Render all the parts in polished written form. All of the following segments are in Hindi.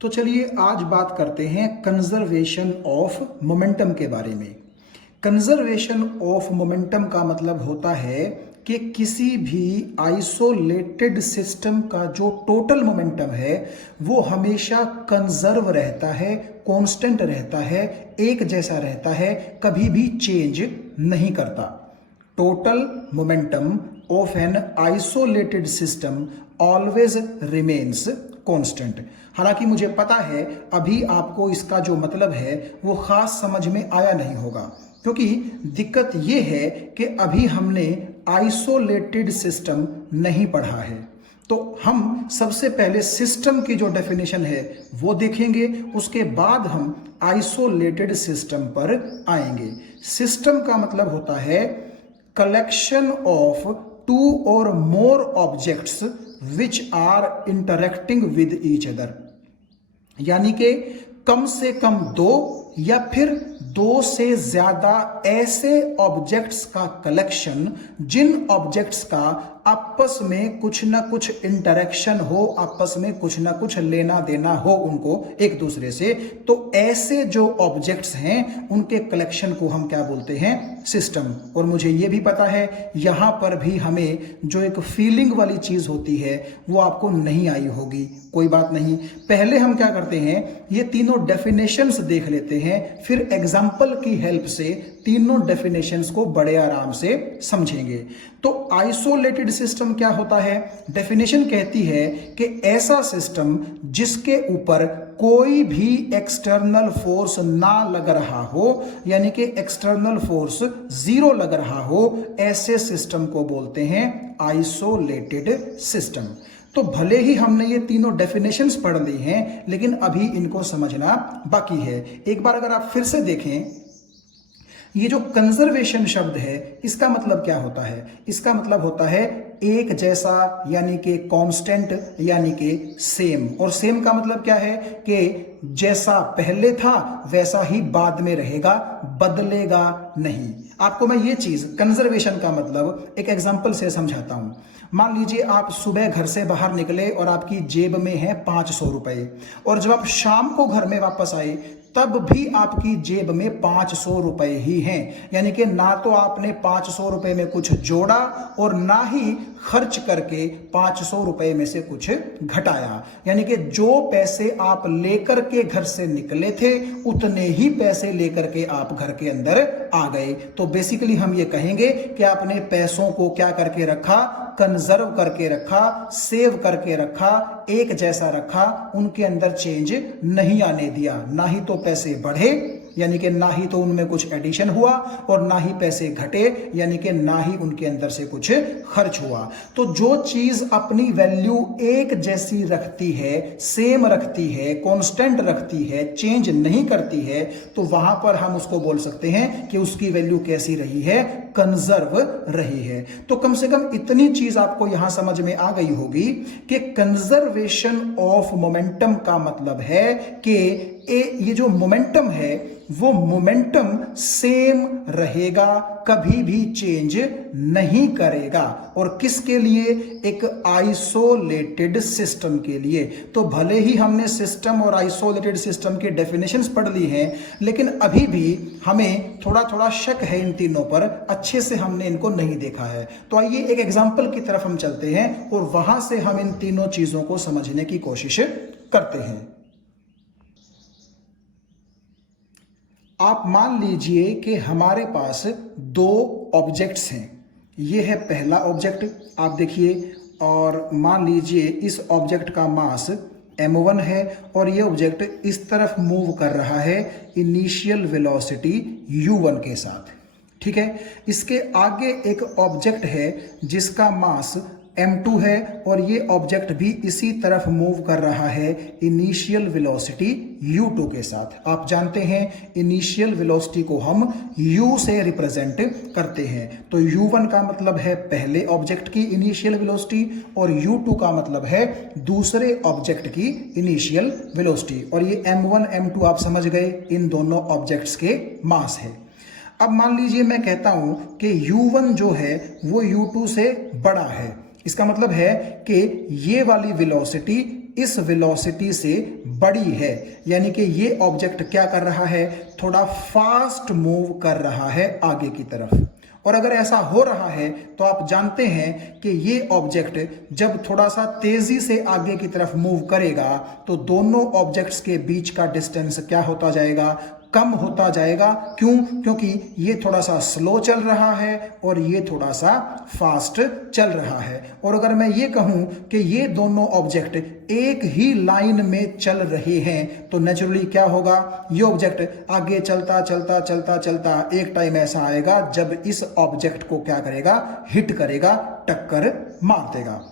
तो चलिए आज बात करते हैं कंजर्वेशन ऑफ मोमेंटम के बारे में। कंजर्वेशन ऑफ मोमेंटम का मतलब होता है कि किसी भी आइसोलेटेड सिस्टम का जो टोटल मोमेंटम है वो हमेशा कंजर्व रहता है, कांस्टेंट रहता है, एक जैसा रहता है, कभी भी चेंज नहीं करता। Total momentum of an isolated system always remains constant. हालांकि मुझे पता है अभी आपको इसका जो मतलब है वो खास समझ में आया नहीं होगा, क्योंकि दिक्कत ये है कि अभी हमने आइसोलेटेड सिस्टम नहीं पढ़ा है। तो हम सबसे पहले सिस्टम की जो डेफिनेशन है वो देखेंगे, उसके बाद हम आइसोलेटेड सिस्टम पर आएंगे। सिस्टम का मतलब होता है collection of two or more objects which are interacting with each other, यानी कि कम से कम दो या फिर दो से ज्यादा ऐसे ऑब्जेक्ट्स का कलेक्शन जिन ऑब्जेक्ट्स का आपस में कुछ ना कुछ इंटरेक्शन हो, आपस में कुछ ना कुछ लेना देना हो उनको एक दूसरे से। तो ऐसे जो ऑब्जेक्ट्स हैं उनके कलेक्शन को हम क्या बोलते हैं? सिस्टम। और मुझे ये भी पता है यहां पर भी हमें जो एक फीलिंग वाली चीज होती है वो आपको नहीं आई होगी, कोई बात नहीं। पहले हम क्या करते हैं, ये तीनों डेफिनेशंस देख लेते हैं, फिर एग्जाम्पल की हेल्प से तीनों डेफिनेशंस को बड़े आराम से समझेंगे। तो आइसोलेटेड सिस्टम क्या होता है? डेफिनेशन कहती है कि ऐसा सिस्टम जिसके ऊपर कोई भी एक्सटर्नल फोर्स ना लग रहा हो, यानी कि एक्सटर्नल फोर्स जीरो लग रहा हो, ऐसे सिस्टम को बोलते हैं आइसोलेटेड सिस्टम। तो भले ही हमने ये तीनों डेफिनेशंस पढ़ ली हैं, लेकिन अभी इनको समझना बाकी है। एक बार अगर आप फिर से देखें, ये जो कंजर्वेशन शब्द है इसका मतलब क्या होता है? इसका मतलब होता है एक जैसा, यानी कि कांस्टेंट, यानी कि सेम। और सेम का मतलब क्या है कि जैसा पहले था वैसा ही बाद में रहेगा, बदलेगा नहीं। आपको मैं ये चीज कंजर्वेशन का मतलब एक एग्जांपल से समझाता हूं। मान लीजिए आप सुबह घर से बाहर निकले और आपकी जेब में है 500 रुपए, और जब आप शाम को घर में वापस आए तब भी आपकी जेब में 500 रुपए ही हैं। यानी कि ना तो आपने 500 रुपए में कुछ जोड़ा और ना ही खर्च करके 500 रुपए में से कुछ घटाया। यानी कि जो पैसे आप लेकर के घर से निकले थे उतने ही पैसे लेकर के आप घर के अंदर आ गए। तो बेसिकली हम ये कहेंगे कि आपने पैसों को क्या करके रखा? कंजर्व करके रखा, सेव करके रखा, एक जैसा रखा, उनके अंदर चेंज नहीं आने दिया। ना ही तो पैसे बढ़े, यानी कि ना ही तो उनमें कुछ एडिशन हुआ, और ना ही पैसे घटे, यानी कि ना ही उनके अंदर से कुछ खर्च हुआ। तो जो चीज अपनी वैल्यू एक जैसी रखती है, सेम रखती है, कांस्टेंट रखती है, चेंज नहीं करती है, तो वहां पर हम उसको बोल सकते हैं कि उसकी वैल्यू कैसी रही है? कंजर्व रही है। तो कम से कम इतनी चीज आपको यहां समझ में आ गई होगी कि कंजर्वेशन ऑफ मोमेंटम का मतलब है कि ये जो मोमेंटम है वो मोमेंटम सेम रहेगा, कभी भी चेंज नहीं करेगा। और किसके लिए? एक आइसोलेटेड सिस्टम के लिए। तो भले ही हमने सिस्टम और आइसोलेटेड सिस्टम के डेफिनेशंस पढ़ ली हैं, लेकिन अभी भी हमें थोड़ा थोड़ा शक है इन तीनों पर, अच्छे से हमने इनको नहीं देखा है। तो आइए एक एग्जाम्पल की तरफ हम चलते हैं और वहां से हम इन तीनों चीजों को समझने की कोशिश करते हैं। आप मान लीजिए कि हमारे पास दो ऑब्जेक्ट्स हैं। ये है पहला ऑब्जेक्ट, आप देखिए, और मान लीजिए इस ऑब्जेक्ट का मास m1 है और ये ऑब्जेक्ट इस तरफ मूव कर रहा है इनिशियल वेलोसिटी u1 के साथ। ठीक है, इसके आगे एक ऑब्जेक्ट है जिसका मास m2 है और ये ऑब्जेक्ट भी इसी तरफ मूव कर रहा है इनिशियल वेलोसिटी u2 के साथ। आप जानते हैं इनिशियल वेलोसिटी को हम u से रिप्रेजेंट करते हैं। तो u1 का मतलब है पहले ऑब्जेक्ट की इनिशियल वेलोसिटी और u2 का मतलब है दूसरे ऑब्जेक्ट की इनिशियल वेलोसिटी। और ये m1 m2 आप समझ गए, इन दोनों ऑब्जेक्ट्स के मास है। अब मान लीजिए मैं कहता हूं कि u1 जो है वो u2 से बड़ा है। इसका मतलब है कि ये वाली वेलोसिटी इस वेलोसिटी से बड़ी है, यानी कि ये ऑब्जेक्ट क्या कर रहा है, थोड़ा फास्ट मूव कर रहा है आगे की तरफ। और अगर ऐसा हो रहा है तो आप जानते हैं कि ये ऑब्जेक्ट जब थोड़ा सा तेजी से आगे की तरफ मूव करेगा तो दोनों ऑब्जेक्ट्स के बीच का डिस्टेंस क्या होता जाएगा, कम होता जाएगा। क्यों? क्योंकि ये थोड़ा सा स्लो चल रहा है और ये थोड़ा सा फास्ट चल रहा है। और अगर मैं ये कहूं कि ये दोनों ऑब्जेक्ट एक ही लाइन में चल रहे हैं तो नेचुरली क्या होगा, ये ऑब्जेक्ट आगे चलता चलता चलता चलता एक टाइम ऐसा आएगा जब इस ऑब्जेक्ट को क्या करेगा, हिट करेगा, टक्कर मार देगा।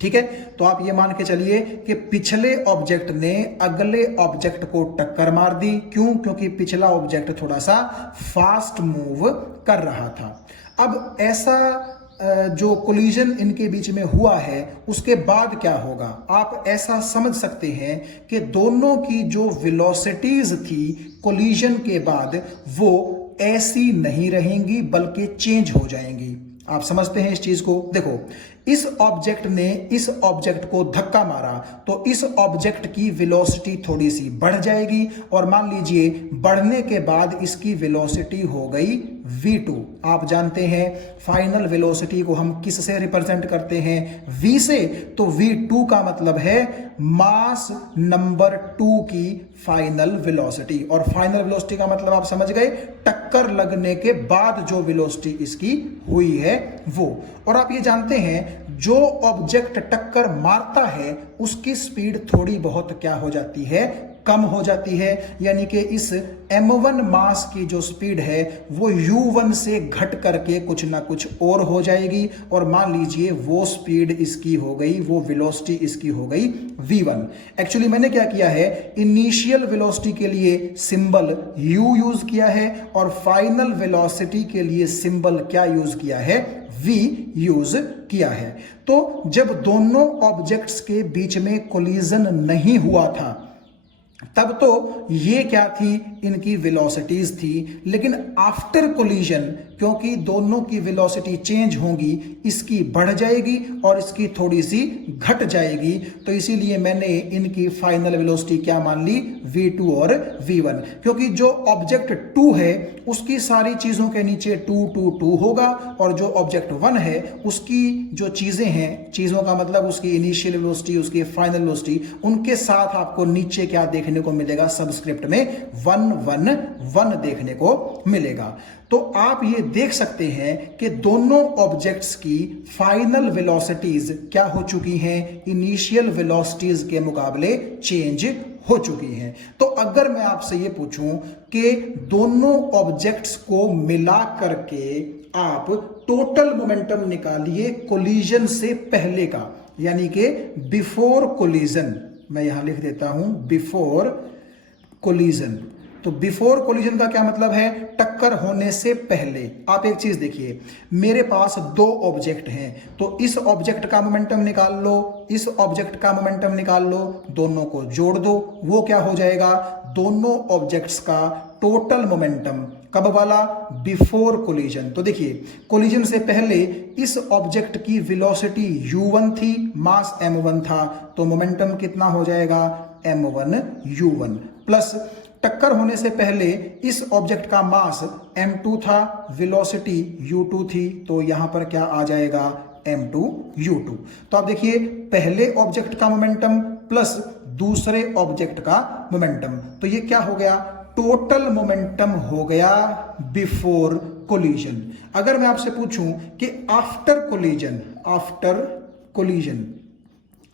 ठीक है, तो आप ये मान के चलिए कि पिछले ऑब्जेक्ट ने अगले ऑब्जेक्ट को टक्कर मार दी। क्यों? क्योंकि पिछला ऑब्जेक्ट थोड़ा सा फास्ट मूव कर रहा था। अब ऐसा जो कोलिजन इनके बीच में हुआ है उसके बाद क्या होगा, आप ऐसा समझ सकते हैं कि दोनों की जो वेलोसिटीज थी कोलिजन के बाद वो ऐसी नहीं रहेंगी बल्कि चेंज हो जाएंगी। आप समझते हैं इस चीज को? देखो, इस ऑब्जेक्ट ने इस ऑब्जेक्ट को धक्का मारा तो इस ऑब्जेक्ट की वेलोसिटी थोड़ी सी बढ़ जाएगी और मान लीजिए बढ़ने के बाद इसकी वेलोसिटी हो गई v2। आप जानते हैं फाइनल वेलोसिटी को हम किस से रिप्रेजेंट करते हैं, v से। तो v2 का मतलब है मास नंबर 2 की फाइनल वेलोसिटी, और फाइनल वेलोसिटी का मतलब आप समझ गए, टक्कर लगने के बाद जो वेलोसिटी इसकी हुई है वो। और आप ये जानते हैं जो ऑब्जेक्ट टक्कर मारता है उसकी स्पीड थोड़ी बहुत क्या हो जाती है, कम हो जाती है। यानी कि इस m1 मास की जो स्पीड है वो u1 से घट करके कुछ ना कुछ और हो जाएगी, और मान लीजिए वो स्पीड इसकी हो गई, वो वेलोसिटी इसकी हो गई v1। एक्चुअली मैंने क्या किया है, इनिशियल वेलोसिटी के लिए सिंबल u यूज किया है और फाइनल वेलोसिटी के लिए सिंबल क्या यूज किया है, v यूज किया है। तो जब दोनों ऑब्जेक्ट्स के बीच में कोलिजन नहीं हुआ था तब तो ये क्या थी, इनकी वेलोसिटीज थी। लेकिन आफ्टर कोलिजन क्योंकि दोनों की वेलोसिटी चेंज होगी, इसकी बढ़ जाएगी और इसकी थोड़ी सी घट जाएगी, तो इसीलिए मैंने इनकी फाइनल वेलोसिटी क्या मान ली, v2 और v1। क्योंकि जो ऑब्जेक्ट 2 है उसकी सारी चीजों के नीचे 2 2 2 होगा, और जो ऑब्जेक्ट 1 है उसकी जो चीजें हैं, चीजों का मतलब उसकी इनिशियल वेलोसिटी, उसकी फाइनल वेलोसिटी, उनके साथ आपको नीचे क्या देखने को मिलेगा, सबस्क्रिप्ट में 1 1 1 देखने को मिलेगा। तो आप ये देख सकते हैं कि दोनों ऑब्जेक्ट्स की फाइनल वेलोसिटीज क्या हो चुकी हैं, इनिशियल वेलोसिटीज के मुकाबले चेंज हो चुकी हैं। तो अगर मैं आपसे ये पूछूं कि दोनों ऑब्जेक्ट्स को मिला करके आप टोटल मोमेंटम निकालिए कोलिजन से पहले का, यानी कि बिफोर कोलिजन, मैं यहां लिख देता हूं बिफोर कोलिजन। तो बिफोर कोलिजन का क्या मतलब है, टक्कर होने से पहले। आप एक चीज देखिए, मेरे पास 2 ऑब्जेक्ट हैं, तो इस ऑब्जेक्ट का मोमेंटम निकाल लो, इस ऑब्जेक्ट का मोमेंटम निकाल लो, दोनों को जोड़ दो, वो क्या हो जाएगा, दोनों ऑब्जेक्ट्स का टोटल मोमेंटम। कब वाला, बिफोर कोलिजन। तो देखिए, कोलिजन से पहले इस ऑब्जेक्ट की वेलोसिटी u1 थी, मास m1 था, तो मोमेंटम कितना हो जाएगा, m1 u1, प्लस टक्कर होने से पहले इस ऑब्जेक्ट का मास m2 था, वेलोसिटी u2 थी, तो यहां पर क्या आ जाएगा, m2 u2। तो आप देखिए, पहले ऑब्जेक्ट का मोमेंटम प्लस दूसरे ऑब्जेक्ट का मोमेंटम, तो ये क्या हो गया, टोटल मोमेंटम हो गया बिफोर कोलिजन। अगर मैं आपसे पूछूं कि आफ्टर कोलिजन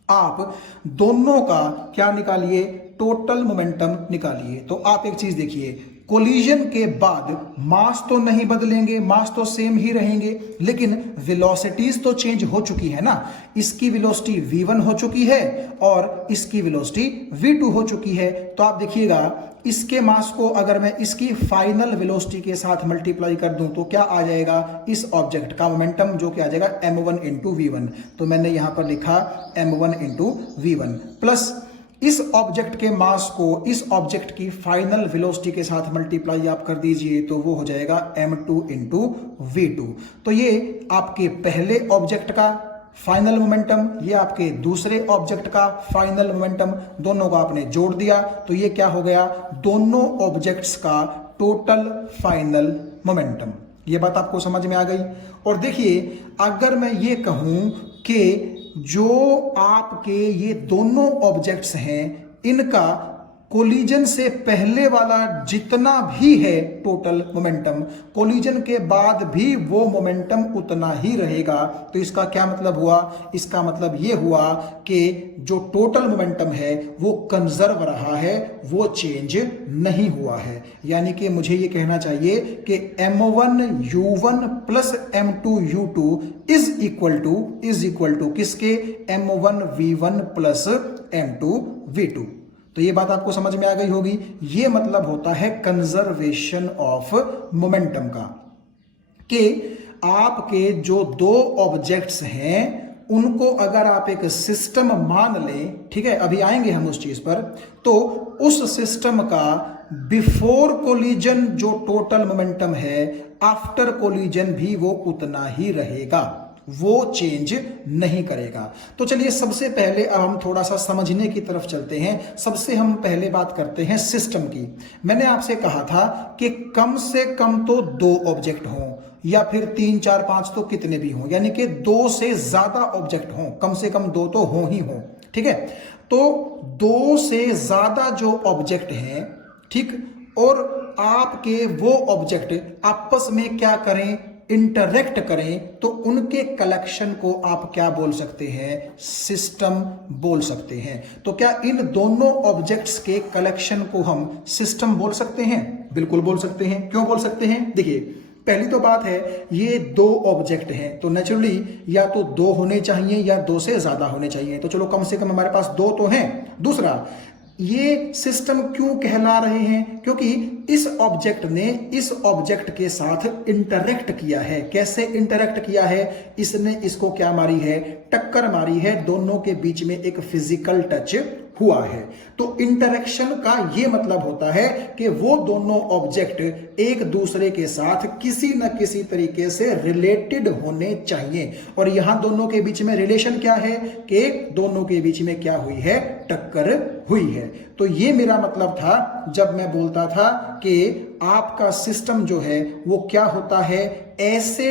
आप दोनों का क्या निकालिए, टोटल मोमेंटम निकालिए। तो आप एक चीज देखिए, कोलिजन के बाद मास तो नहीं बदलेंगे, मास तो सेम ही रहेंगे, लेकिन वेलोसिटीज तो चेंज हो चुकी है ना। इसकी वेलोसिटी v1 हो चुकी है और इसकी वेलोसिटी v2 हो चुकी है। तो आप देखिएगा, इसके मास को अगर मैं इसकी फाइनल वेलोसिटी के साथ मल्टीप्लाई कर दूं तो क्या आ जाएगा, इस ऑब्जेक्ट का मोमेंटम, जो कि आ जाएगा m1 इंटू v1। तो मैंने यहां पर लिखा m1 इंटू v1, प्लस इस ऑब्जेक्ट के मास को इस ऑब्जेक्ट की फाइनल वेलोसिटी के साथ मल्टीप्लाई आप कर दीजिए तो वो हो जाएगा m2 इंटू v2। तो ये आपके पहले ऑब्जेक्ट का फाइनल मोमेंटम, ये आपके दूसरे ऑब्जेक्ट का फाइनल मोमेंटम, दोनों को आपने जोड़ दिया तो ये क्या हो गया, दोनों ऑब्जेक्ट्स का टोटल फाइनल मोमेंटम। ये बात आपको समझ में आ गई। और देखिए अगर मैं ये कहूं कि जो आपके ये दोनों ऑब्जेक्ट्स हैं इनका कोलिजन से पहले वाला जितना भी है टोटल मोमेंटम, कोलिजन के बाद भी वो मोमेंटम उतना ही रहेगा, तो इसका क्या मतलब हुआ, इसका मतलब ये हुआ कि जो टोटल मोमेंटम है वो कंजर्व रहा है, वो चेंज नहीं हुआ है। यानी कि मुझे ये कहना चाहिए कि m1u1 plus m2u2 is equal to किसके, m1v1 प्लस m2v2। तो ये बात आपको समझ में आ गई होगी। ये मतलब होता है कंजर्वेशन ऑफ मोमेंटम का, कि आपके जो दो ऑब्जेक्ट्स हैं उनको अगर आप एक सिस्टम मान लें, ठीक है, अभी आएंगे हम उस चीज पर, तो उस सिस्टम का बिफोर कोलिजन जो टोटल मोमेंटम है आफ्टर कोलिजन भी वो उतना ही रहेगा, वो चेंज नहीं करेगा। तो चलिए सबसे पहले अब हम थोड़ा सा समझने की तरफ चलते हैं। सबसे हम पहले बात करते हैं सिस्टम की। मैंने आपसे कहा था कि कम से कम तो दो ऑब्जेक्ट हों या फिर 3 4 5 तो कितने भी हों, यानी कि 2 से ज्यादा ऑब्जेक्ट हों, कम से कम 2 तो हों ही हों, ठीक है। तो 2 से ज्यादा जो ऑब्जेक्ट हैं, ठीक, और आपके वो ऑब्जेक्ट आपस में क्या करें, इंटरेक्ट करें, तो उनके कलेक्शन को आप क्या बोल सकते हैं, सिस्टम बोल सकते हैं। तो क्या इन दोनों ऑब्जेक्ट्स के कलेक्शन को हम सिस्टम बोल सकते हैं? बिल्कुल बोल सकते हैं। क्यों बोल सकते हैं? देखिए पहली तो बात है, ये दो ऑब्जेक्ट हैं तो नेचुरली या तो 2 होने चाहिए या 2 से ज्यादा होने चाहिए, तो चलो कम से कम हमारे पास 2 तो हैं। दूसरा, ये सिस्टम क्यों कहला रहे हैं, क्योंकि इस ऑब्जेक्ट ने इस ऑब्जेक्ट के साथ इंटरेक्ट किया है। कैसे इंटरेक्ट किया है, इसने इसको क्या मारी है, टक्कर मारी है, दोनों के बीच में एक फिजिकल टच हुआ है। तो इंटरेक्शन का ये मतलब होता है कि वो दोनों ऑब्जेक्ट एक दूसरे के साथ किसी न किसी तरीके से रिलेटेड होने चाहिए। और यहां दोनों के बीच में रिलेशन क्या है, कि दोनों के बीच में क्या हुई है, टक्कर हुई है। तो ये मेरा मतलब था जब मैं बोलता था कि आपका सिस्टम जो है वो क्या होता है, ऐसे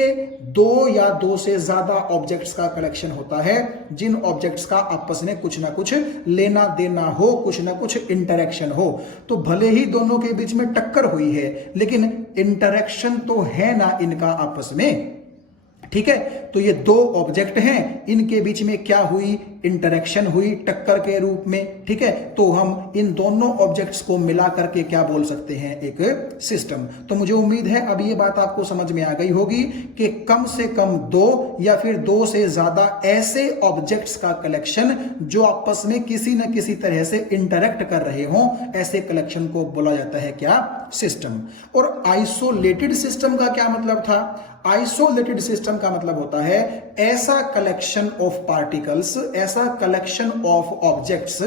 2 या 2 से ज्यादा ऑब्जेक्ट्स का कलेक्शन होता है जिन ऑब्जेक्ट्स का आपस में कुछ ना कुछ लेना देना हो, कुछ ना कुछ इंटरेक्शन हो। तो भले ही दोनों के बीच में टक्कर हुई है लेकिन इंटरेक्शन तो है ना इनका आपस में, ठीक है। तो ये 2 ऑब्जेक्ट हैं, इनके बीच में क्या हुई, इंटरेक्शन हुई टक्कर के रूप में, ठीक है। तो हम इन दोनों ऑब्जेक्ट्स को मिला करके क्या बोल सकते हैं, एक सिस्टम। तो मुझे उम्मीद है अब ये बात आपको समझ में आ गई होगी कि कम से कम 2 या फिर 2 से ज्यादा ऐसे ऑब्जेक्ट्स का कलेक्शन जो आपस में किसी न किसी तरह से इंटरेक्ट कर रहे हों, ऐसे कलेक्शन को बोला जाता है क्या, सिस्टम। और आइसोलेटेड सिस्टम का क्या मतलब था? आइसोलेटेड सिस्टम का मतलब होता है ऐसा कलेक्शन ऑफ पार्टिकल्स, ऐसा कलेक्शन ऑफ ऑब्जेक्ट्स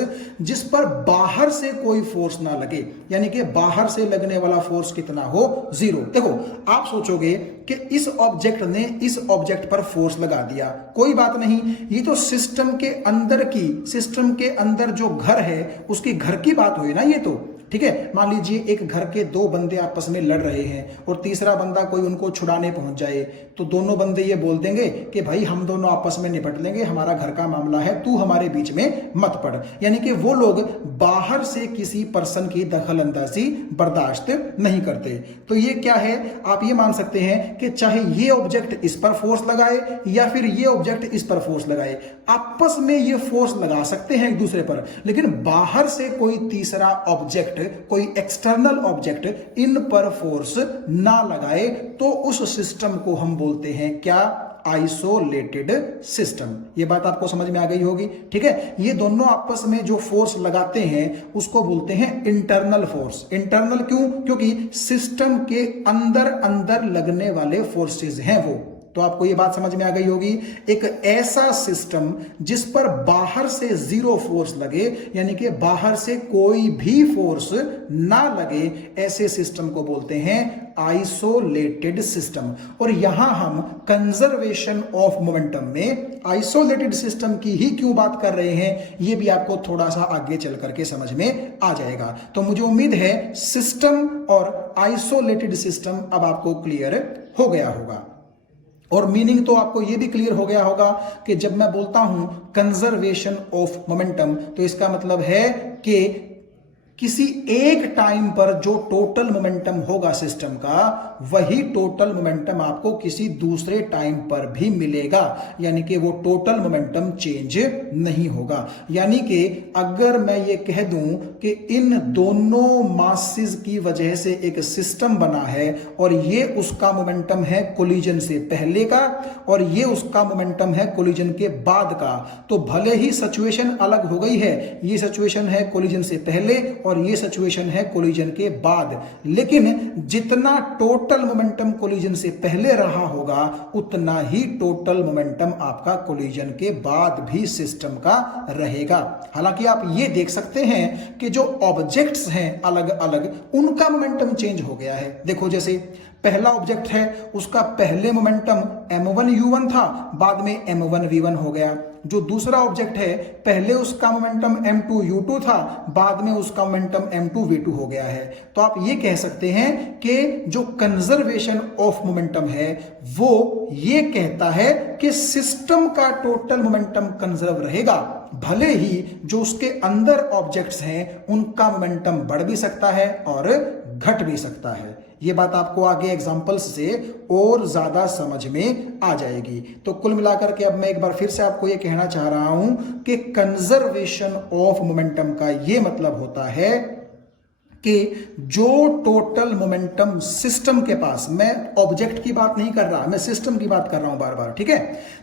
जिस पर बाहर से कोई फोर्स ना लगे, यानी कि बाहर से लगने वाला फोर्स कितना हो, 0। देखो आप सोचोगे कि इस ऑब्जेक्ट ने इस ऑब्जेक्ट पर फोर्स लगा दिया, कोई बात नहीं, ये तो सिस्टम के अंदर की, सिस्टम के अंदर जो घर है उसकी घर की बात हुई ना ये तो, ठीक है। मान लीजिए एक घर के 2 बंदे आपस में लड़ रहे हैं और तीसरा बंदा कोई उनको छुड़ाने पहुंच जाए, तो दोनों बंदे ये बोल देंगे कि भाई हम दोनों आपस में निपट लेंगे, हमारा घर का मामला है, तू हमारे बीच में मत पड़। यानी कि वो लोग बाहर से किसी पर्सन की दखल अंदाजी बर्दाश्त नहीं करते। तो ये क्या है, आप ये मान सकते हैं कि चाहे ये ऑब्जेक्ट इस पर फोर्स लगाए या फिर ये ऑब्जेक्ट इस पर फोर्स लगाए, आपस में ये फोर्स लगा सकते हैं एक दूसरे पर, लेकिन बाहर से कोई तीसरा ऑब्जेक्ट, कोई एक्सटर्नल ऑब्जेक्ट इन पर फोर्स ना लगाए, तो उस सिस्टम को हम बोलते हैं क्या, आइसोलेटेड सिस्टम। ये बात आपको समझ में आ गई होगी, ठीक है। ये दोनों आपस में जो फोर्स लगाते हैं उसको बोलते हैं इंटरनल फोर्स। इंटरनल क्यों, क्योंकि सिस्टम के अंदर अंदर लगने वाले फोर्सेस हैं वो। तो आपको ये बात समझ में आ गई होगी, एक ऐसा सिस्टम जिस पर बाहर से 0 फोर्स लगे, यानी कि बाहर से कोई भी फोर्स ना लगे, ऐसे सिस्टम को बोलते हैं आइसोलेटेड सिस्टम। और यहां हम कंजर्वेशन ऑफ मोमेंटम में आइसोलेटेड सिस्टम की ही क्यों बात कर रहे हैं, ये भी आपको थोड़ा सा आगे चल करके समझ में आ जाएगा। तो मुझे उम्मीद है सिस्टम और आइसोलेटेड सिस्टम अब आपको क्लियर हो गया होगा। और मीनिंग तो आपको यह भी क्लियर हो गया होगा कि जब मैं बोलता हूं कंजर्वेशन ऑफ मोमेंटम, तो इसका मतलब है कि किसी एक टाइम पर जो टोटल मोमेंटम होगा सिस्टम का, वही टोटल मोमेंटम आपको किसी दूसरे टाइम पर भी मिलेगा, यानी कि वो टोटल मोमेंटम चेंज नहीं होगा। यानी कि अगर मैं ये कह दूं कि इन दोनों मासेस की वजह से एक सिस्टम बना है और ये उसका मोमेंटम है कोलिजन से पहले का और ये उसका मोमेंटम है कोलिजन के बाद का, तो भले ही सिचुएशन अलग हो गई है, ये सिचुएशन है कोलिजन से पहले और ये सिचुएशन है कोलिजन के बाद, लेकिन जितना टोटल मोमेंटम कोलिजन से पहले रहा होगा उतना ही टोटल मोमेंटम आपका कोलिजन के बाद भी सिस्टम का रहेगा। हालांकि आप ये देख सकते हैं कि जो ऑब्जेक्ट्स हैं अलग अलग, उनका मोमेंटम चेंज हो गया है। देखो जैसे पहला ऑब्जेक्ट है, उसका पहले मोमेंटम m1u1 था, बाद में m1v1 हो गया। जो दूसरा ऑब्जेक्ट है, पहले उसका मोमेंटम m2u2 था, बाद में उसका मोमेंटम m2v2 हो गया है। तो आप ये कह सकते हैं कि जो कंजर्वेशन ऑफ मोमेंटम है वो ये कहता है कि सिस्टम का टोटल मोमेंटम कंजर्व रहेगा, भले ही जो उसके अंदर ऑब्जेक्ट्स हैं उनका मोमेंटम बढ़ भी सकता है और घट भी सकता है। ये बात आपको आगे एग्जांपल्स से और ज्यादा समझ में आ जाएगी। तो कुल मिलाकर के अब मैं एक बार फिर से आपको ये कहना चाह रहा हूं कि कंजर्वेशन ऑफ मोमेंटम का ये मतलब होता है कि जो टोटल मोमेंटम सिस्टम के पास, मैं ऑब्जेक्ट की बात नहीं कर रहा, मैं सिस्टम की बात कर रहा हूं बार बार, ठीक है।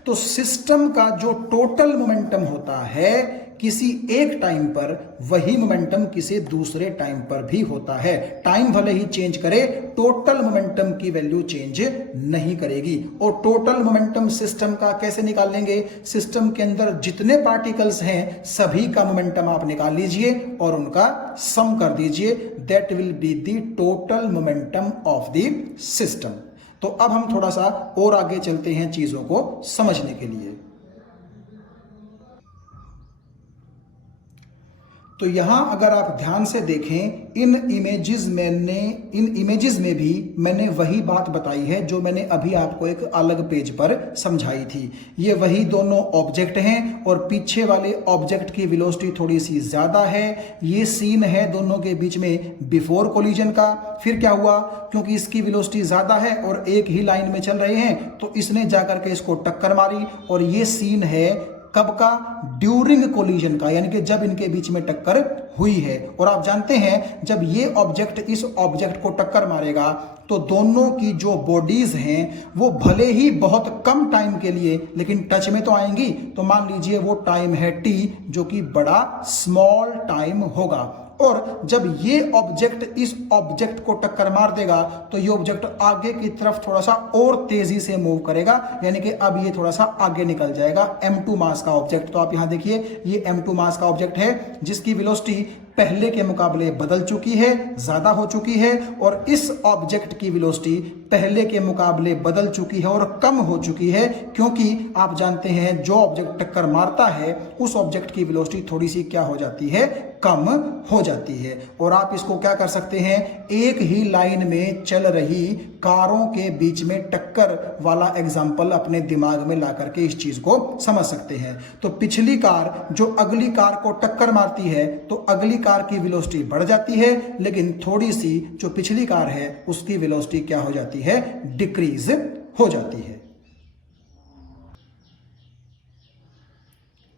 तो सिस्टम का जो टोटल मोमेंटम होता है किसी एक टाइम पर, वही मोमेंटम किसी दूसरे टाइम पर भी होता है। टाइम भले ही चेंज करे, टोटल मोमेंटम की वैल्यू चेंज नहीं करेगी। और टोटल मोमेंटम सिस्टम का कैसे निकाल लेंगे? सिस्टम के अंदर जितने पार्टिकल्स हैं सभी का मोमेंटम आप निकाल लीजिए और उनका सम कर दीजिए, that will be the total momentum of the system. तो अब हम थोड़ा सा और आगे चलते हैं चीजों को समझने के लिए। तो यहां अगर आप ध्यान से देखें, इन इमेजेस में भी मैंने वही बात बताई है जो मैंने अभी आपको एक अलग पेज पर समझाई थी। ये वही दोनों ऑब्जेक्ट हैं और पीछे वाले ऑब्जेक्ट की वेलोसिटी थोड़ी सी ज्यादा है। ये सीन है दोनों के बीच में बिफोर कोलिजन का। फिर क्या हुआ, क्योंकि इसकी वेलोसिटी ज्यादा है और एक ही लाइन में चल रहे हैं, तो इसने जाकर के इसको टक्कर मारी। और ये सीन है कब का? ड्यूरिंग कोलिजन का, यानी कि जब इनके बीच में टक्कर हुई है। और आप जानते हैं जब ये ऑब्जेक्ट इस ऑब्जेक्ट को टक्कर मारेगा तो दोनों की जो बॉडीज हैं वो भले ही बहुत कम टाइम के लिए लेकिन टच में तो आएंगी। तो मान लीजिए वो टाइम है t, जो कि बड़ा स्मॉल टाइम होगा। और जब ये ऑब्जेक्ट इस ऑब्जेक्ट को टक्कर मार देगा तो ये ऑब्जेक्ट आगे की तरफ थोड़ा सा और तेजी से मूव करेगा, यानी कि अब ये थोड़ा सा आगे निकल जाएगा। m2 मास का ऑब्जेक्ट, तो आप यहां देखिए ये m2 मास का ऑब्जेक्ट है जिसकी वेलोसिटी पहले के मुकाबले बदल चुकी है, ज्यादा हो चुकी है। और इस ऑब्जेक्ट की वेलोसिटी पहले के मुकाबले बदल चुकी है और कम हो चुकी है, क्योंकि आप जानते हैं जो ऑब्जेक्ट टक्कर मारता है उस ऑब्जेक्ट की वेलोसिटी थोड़ी सी क्या हो जाती है? कम हो जाती है। और आप इसको क्या कर सकते हैं, एक ही लाइन में चल रही कारों के बीच में टक्कर वाला एग्जाम्पल अपने दिमाग में ला करके इस चीज को समझ सकते हैं। तो पिछली कार जो अगली कार को टक्कर मारती है तो अगली कार की वेलोसिटी बढ़ जाती है, लेकिन थोड़ी सी जो पिछली कार है उसकी वेलोसिटी क्या हो जाती है? डिक्रीज हो जाती है।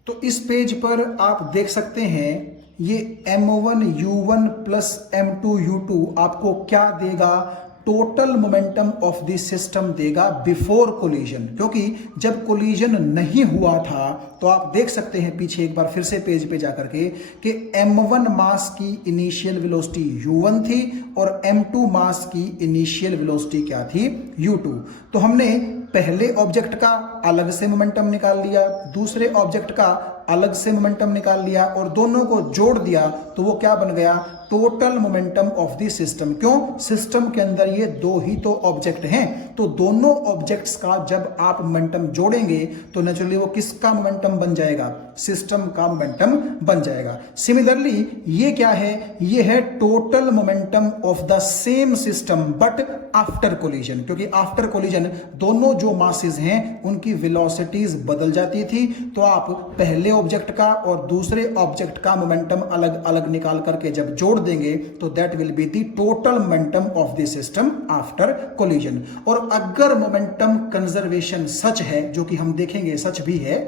तो इस पेज पर आप देख सकते हैं ये m1u1 प्लस m2u2 आपको क्या देगा? Total momentum of the system देगा बिफोर कोलिजन, क्योंकि जब कोलिजन नहीं हुआ था तो आप देख सकते हैं पीछे एक बार फिर से पेज पे जाकर के कि m1 मास की इनिशियल वेलोसिटी u1 थी और m2 मास की इनिशियल वेलोसिटी क्या थी? u2। तो हमने पहले ऑब्जेक्ट का अलग से मोमेंटम निकाल लिया, दूसरे ऑब्जेक्ट का अलग से मोमेंटम निकाल लिया और दोनों को जोड़ दिया तो वो क्या बन गया? Total momentum of the system. क्यों? सिस्टम के अंदर ये दो ही तो ऑब्जेक्ट हैं, तो दोनों ऑब्जेक्ट्स का जब आप मोमेंटम जोड़ेंगे तो नेचुरली वो किसका मोमेंटम बन जाएगा? सिस्टम का मोमेंटम बन जाएगा। सिमिलरली ये क्या है? ये है total momentum of the same system but after collision, क्योंकि आफ्टर कोलिजन दोनों जो मासेस हैं उनकी वेलोसिटीज बदल जाती थी, तो आप पहले ऑब्जेक्ट का और दूसरे ऑब्जेक्ट का मोमेंटम अलग अलग निकाल करके जब जोड़ देंगे तो that will be the total momentum of the system after collision. और अगर मोमेंटम कंजर्वेशन सच है, जो कि हम देखेंगे सच भी है,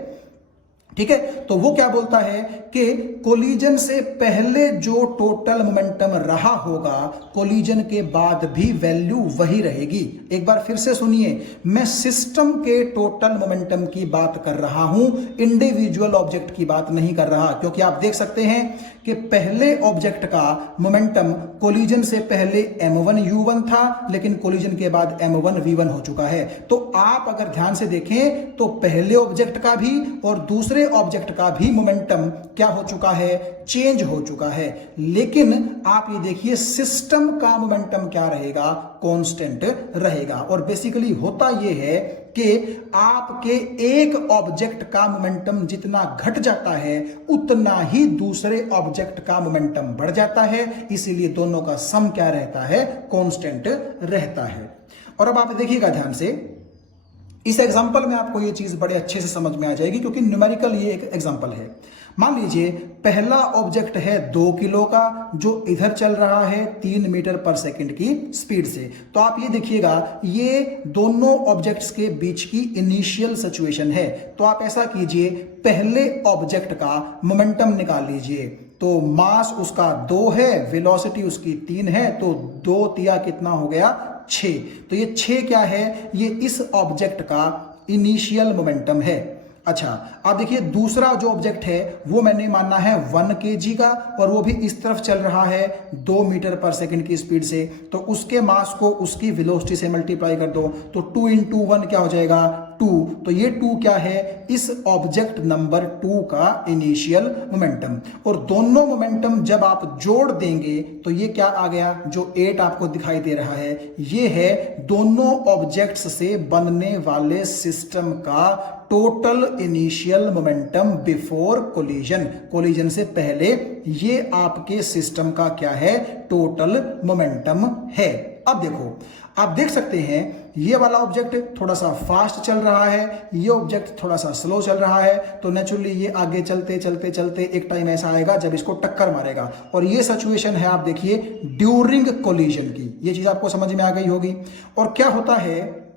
ठीक है, तो वो क्या बोलता है कि कोलिजन से पहले जो टोटल मोमेंटम रहा होगा कोलिजन के बाद भी वैल्यू वही रहेगी। एक बार फिर से सुनिए, मैं सिस्टम के टोटल मोमेंटम की बात कर रहा हूं, इंडिविजुअल ऑब्जेक्ट की बात नहीं कर रहा, क्योंकि आप देख सकते हैं कि पहले ऑब्जेक्ट का मोमेंटम कोलिजन से पहले m1 u1 था, लेकिन कोलिजन के बाद m1 v1 हो चुका है। तो आप अगर ध्यान से देखें तो पहले ऑब्जेक्ट का भी और दूसरे ऑब्जेक्ट का भी मोमेंटम क्या हो चुका है? चेंज हो चुका है। लेकिन आप ये देखिए सिस्टम का मोमेंटम क्या रहेगा? कांस्टेंट रहेगा। और बेसिकली होता ये है कि आपके एक ऑब्जेक्ट का मोमेंटम जितना घट जाता है उतना ही दूसरे ऑब्जेक्ट का मोमेंटम बढ़ जाता है, इसीलिए दोनों का सम क्या रहता है? कांस्टेंट रहता है। और अब आप देखिएगा ध्यान से, इस एग्जाम्पल में आपको ये चीज बड़े अच्छे से समझ में आ जाएगी, क्योंकि न्यूमेरिकल ये एक एग्जाम्पल है। मान लीजिए पहला ऑब्जेक्ट है 2 किलो का, जो इधर चल रहा है 3 मीटर पर सेकंड की स्पीड से। तो आप ये देखिएगा, ये दोनों ऑब्जेक्ट्स के बीच की इनिशियल सिचुएशन है। तो आप ऐसा कीजिए, पहले ऑब्जेक्ट का मोमेंटम निकाल लीजिए। तो मास उसका 2 है, वेलोसिटी उसकी 3 है, तो 2 तिया कितना हो गया? 6। तो ये 6 क्या है? ये इस ऑब्जेक्ट का इनिशियल मोमेंटम है। अच्छा, अब देखिए दूसरा जो ऑब्जेक्ट है वो मैंने मानना है 1 kg का, और वो भी इस तरफ चल रहा है 2 मीटर पर सेकंड की स्पीड से। तो उसके मास को उसकी वेलोसिटी से मल्टीप्लाई कर दो, तो 2 × 1 क्या हो जाएगा? 2। तो ये 2 क्या है? इस ऑब्जेक्ट नंबर 2 का इनिशियल मोमेंटम। और दोनों मोमेंटम जब आप जोड़ देंगे तो ये क्या आ गया? जो 8 आपको दिखाई दे रहा है, ये है दोनों ऑब्जेक्ट्स से बनने वाले सिस्टम का total initial momentum before collision. Collision से पहले ये आपके सिस्टम का क्या है? टोटल मोमेंटम है। अब देखो, आप देख सकते हैं ये वाला ऑब्जेक्ट थोड़ा सा फास्ट चल रहा है, ये ऑब्जेक्ट थोड़ा सा स्लो चल रहा है, तो नेचुरली ये आगे चलते चलते चलते एक टाइम ऐसा आएगा जब इसको टक्कर मारेगा। और ये सिचुएशन है आप देखिए ड्यूरिंग कोलिजन की, ये चीज आपको समझ में आ गई होगी। और क्या होता है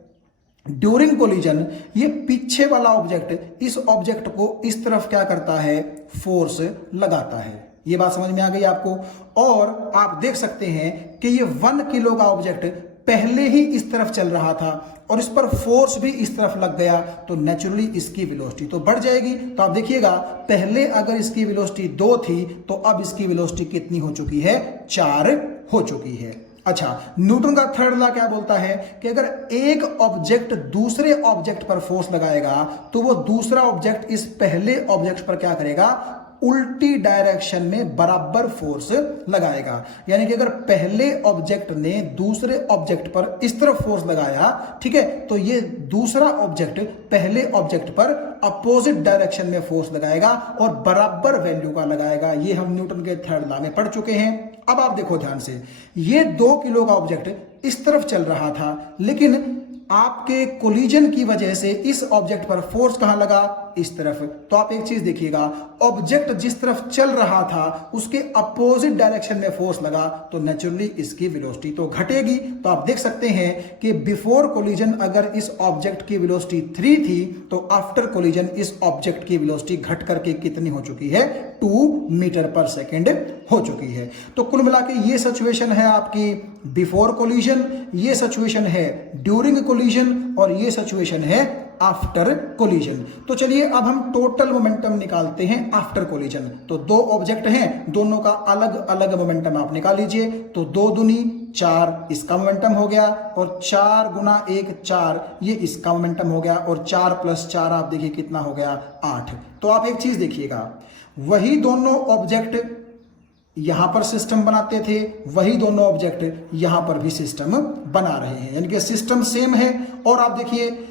ड्यूरिंग कोलिजन? ये पीछे वाला ऑब्जेक्ट इस ऑब्जेक्ट को इस तरफ क्या करता है? फोर्स लगाता है। ये बात समझ में आ गई आपको। और आप देख सकते हैं कि ये 1 किलो का ऑब्जेक्ट पहले ही इस तरफ चल रहा था और इस पर फोर्स भी इस तरफ लग गया, तो नेचुरली इसकी वेलोसिटी तो बढ़ जाएगी। तो आप देखिएगा, पहले अगर इसकी वेलोसिटी 2 थी तो अब इसकी वेलोसिटी कितनी हो चुकी है? 4 हो चुकी है। अच्छा, न्यूटन का थर्ड लॉ क्या बोलता है कि अगर एक ऑब्जेक्ट दूसरे ऑब्जेक्ट पर फोर्स लगाएगा तो वो दूसरा ऑब्जेक्ट इस पहले ऑब्जेक्ट पर क्या करेगा? उल्टी डायरेक्शन में बराबर फोर्स लगाएगा। यानी कि अगर पहले ऑब्जेक्ट ने दूसरे ऑब्जेक्ट पर इस तरफ फोर्स लगाया, ठीक है, तो ये दूसरा ऑब्जेक्ट पहले ऑब्जेक्ट पर अपोजिट डायरेक्शन में फोर्स लगाएगा और बराबर वैल्यू का लगाएगा। ये हम न्यूटन के थर्ड लॉ में पढ़ चुके हैं। अब आप देखो ध्यान से, ये 2 किलो का ऑब्जेक्ट इस तरफ चल रहा था, लेकिन आपके कोलिजन की वजह से इस ऑब्जेक्ट पर फोर्स कहां लगा? इस तरफ। तो आप एक चीज देखिएगा, ऑब्जेक्ट जिस तरफ चल रहा था उसके अपोजिट डायरेक्शन में फोर्स लगा, तो नेचुरली इसकी वेलोसिटी तो घटेगी। तो आप देख सकते हैं कि बिफोर कोलिजन अगर इस ऑब्जेक्ट की वेलोसिटी 3 थी तो आफ्टर कोलिजन इस ऑब्जेक्ट की वेलोसिटी घट करके कितनी हो चुकी है? 2 मीटर पर सेकेंड हो चुकी है। तो कुल मिला के ये सिचुएशन है आपकी बिफोर कोलिजन, ये सिचुएशन है ड्यूरिंग कोलिजन और ये सिचुएशन है आफ्टर कोलिजन। तो चलिए अब हम टोटल मोमेंटम निकालते हैं आफ्टर कोलिजन। तो 2 ऑब्जेक्ट हैं, दोनों का अलग अलग मोमेंटम आप निकाल लीजिए। तो 2 दूनी 4 इसका मोमेंटम हो गया, और 4 × 1 4 ये इसका मोमेंटम हो गया, और 4 + 4 आप देखिए कितना हो गया? 8। तो आप एक चीज देखिएगा, वही दोनों ऑब्जेक्ट यहां पर सिस्टम बनाते थे, वही दोनों ऑब्जेक्ट यहां पर भी सिस्टम बना रहे हैं, यानी कि सिस्टम सेम है। और आप देखिए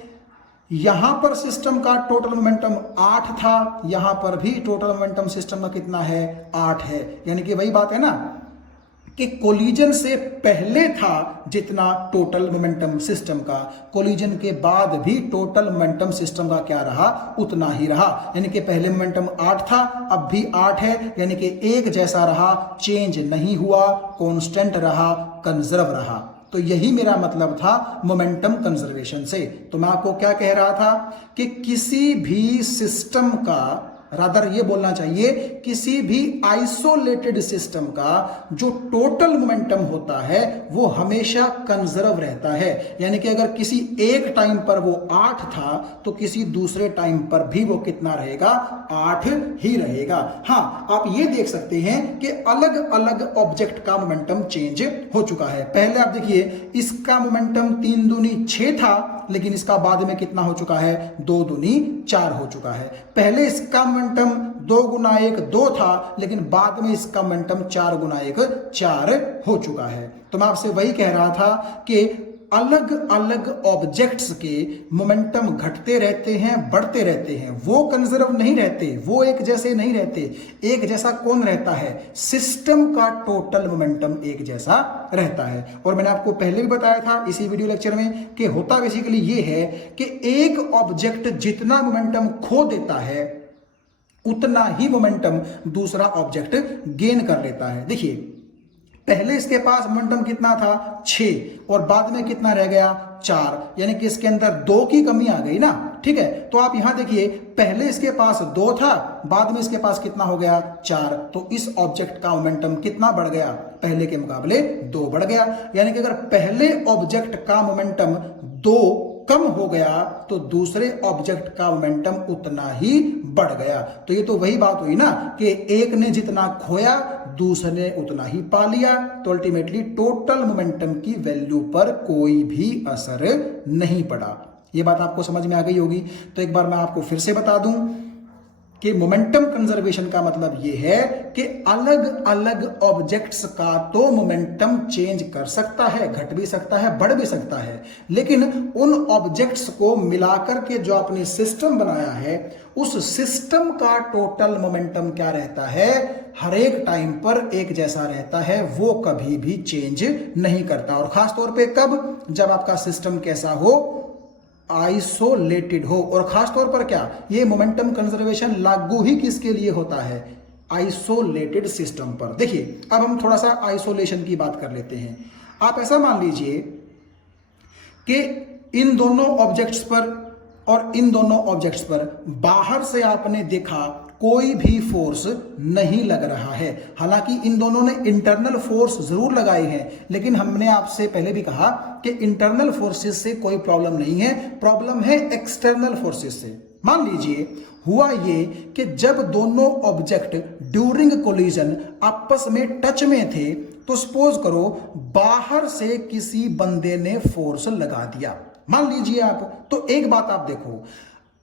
यहां पर सिस्टम का टोटल मोमेंटम 8 था, यहां पर भी टोटल मोमेंटम सिस्टम का कितना है, 8 है। यानी कि वही बात है ना कि कोलिजन से पहले था जितना टोटल मोमेंटम सिस्टम का, कोलिजन के बाद भी टोटल मोमेंटम सिस्टम का क्या रहा, उतना ही रहा। यानी कि पहले मोमेंटम 8 था, अब भी 8 है, यानी कि एक जैसा रहा, चेंज नहीं हुआ, कांस्टेंट रहा, कंजर्व रहा। तो यही मेरा मतलब था मोमेंटम कंजर्वेशन से। तो मैं आपको क्या कह रहा था कि किसी भी सिस्टम का, रादर ये बोलना चाहिए किसी भी आइसोलेटेड सिस्टम का जो टोटल मोमेंटम होता है वो हमेशा कंजर्व रहता है। यानी कि अगर किसी एक टाइम पर वो 8 था तो किसी दूसरे टाइम पर भी वो कितना रहेगा, 8 ही रहेगा। हाँ, आप ये देख सकते हैं कि अलग अलग ऑब्जेक्ट का मोमेंटम चेंज हो चुका है। पहले आप देखिए इसका मोमेंटम 3 दूनी 6 था, लेकिन इसका बाद में कितना हो चुका है, 2 दूनी 4 हो चुका है। पहले इसका मोमेंटम 2 गुना 1 2 था, लेकिन बाद में इसका मोमेंटम 4 गुना 1 4 हो चुका है। तो मैं आपसे वही कह रहा था कि अलग अलग ऑब्जेक्ट्स के मोमेंटम घटते रहते हैं, बढ़ते रहते हैं, वो कंजर्व नहीं रहते, वो एक जैसे नहीं रहते। एक जैसा कौन रहता है, सिस्टम का टोटल मोमेंटम एक जैसा रहता है। और मैंने आपको पहले भी बताया था इसी वीडियो लेक्चर में कि होता बेसिकली ये है कि एक ऑब्जेक्ट जितना मोमेंटम खो देता है उतना ही मोमेंटम दूसरा ऑब्जेक्ट गेन कर लेता है। देखिए पहले इसके पास मोमेंटम कितना था, 6, और बाद में कितना रह गया, 4, यानी कि इसके अंदर 2 की कमी आ गई ना। ठीक है, तो आप यहां देखिए पहले इसके पास 2 था, बाद में इसके पास कितना हो गया, 4। तो इस ऑब्जेक्ट का मोमेंटम कितना बढ़ गया, पहले के मुकाबले 2 बढ़ गया। यानी कि अगर पहले ऑब्जेक्ट का मोमेंटम 2 कम हो गया तो दूसरे ऑब्जेक्ट का मोमेंटम उतना ही बढ़ गया। तो ये तो वही बात हुई ना कि एक ने जितना खोया दूसरे ने उतना ही पा लिया। तो अल्टीमेटली टोटल मोमेंटम की वैल्यू पर कोई भी असर नहीं पड़ा। ये बात आपको समझ में आ गई होगी। तो एक बार मैं आपको फिर से बता दूं कि मोमेंटम कंजर्वेशन का मतलब यह है कि अलग अलग ऑब्जेक्ट्स का तो मोमेंटम चेंज कर सकता है, घट भी सकता है, बढ़ भी सकता है, लेकिन उन ऑब्जेक्ट्स को मिलाकर के जो आपने सिस्टम बनाया है उस सिस्टम का टोटल मोमेंटम क्या रहता है, हर एक टाइम पर एक जैसा रहता है, वो कभी भी चेंज नहीं करता। और खास तौर पे कब, जब आपका सिस्टम कैसा हो, आइसोलेटेड हो। और खास तौर पर क्या, ये मोमेंटम कंजर्वेशन लागू ही किसके लिए होता है, आइसोलेटेड सिस्टम पर। देखिए अब हम थोड़ा सा आइसोलेशन की बात कर लेते हैं। आप ऐसा मान लीजिए कि इन दोनों ऑब्जेक्ट्स पर और इन दोनों ऑब्जेक्ट्स पर बाहर से आपने देखा कोई भी फोर्स नहीं लग रहा है। हालांकि इन दोनों ने इंटरनल फोर्स जरूर लगाए हैं, लेकिन हमने आपसे पहले भी कहा कि इंटरनल फोर्सेस से कोई प्रॉब्लम नहीं है, प्रॉब्लम है एक्सटर्नल फोर्सेस से। मान लीजिए हुआ ये कि जब दोनों ऑब्जेक्ट ड्यूरिंग कोलिजन आपस में टच में थे तो सपोज करो बाहर से किसी बंदे ने फोर्स लगा दिया, मान लीजिए आप। तो एक बात आप देखो,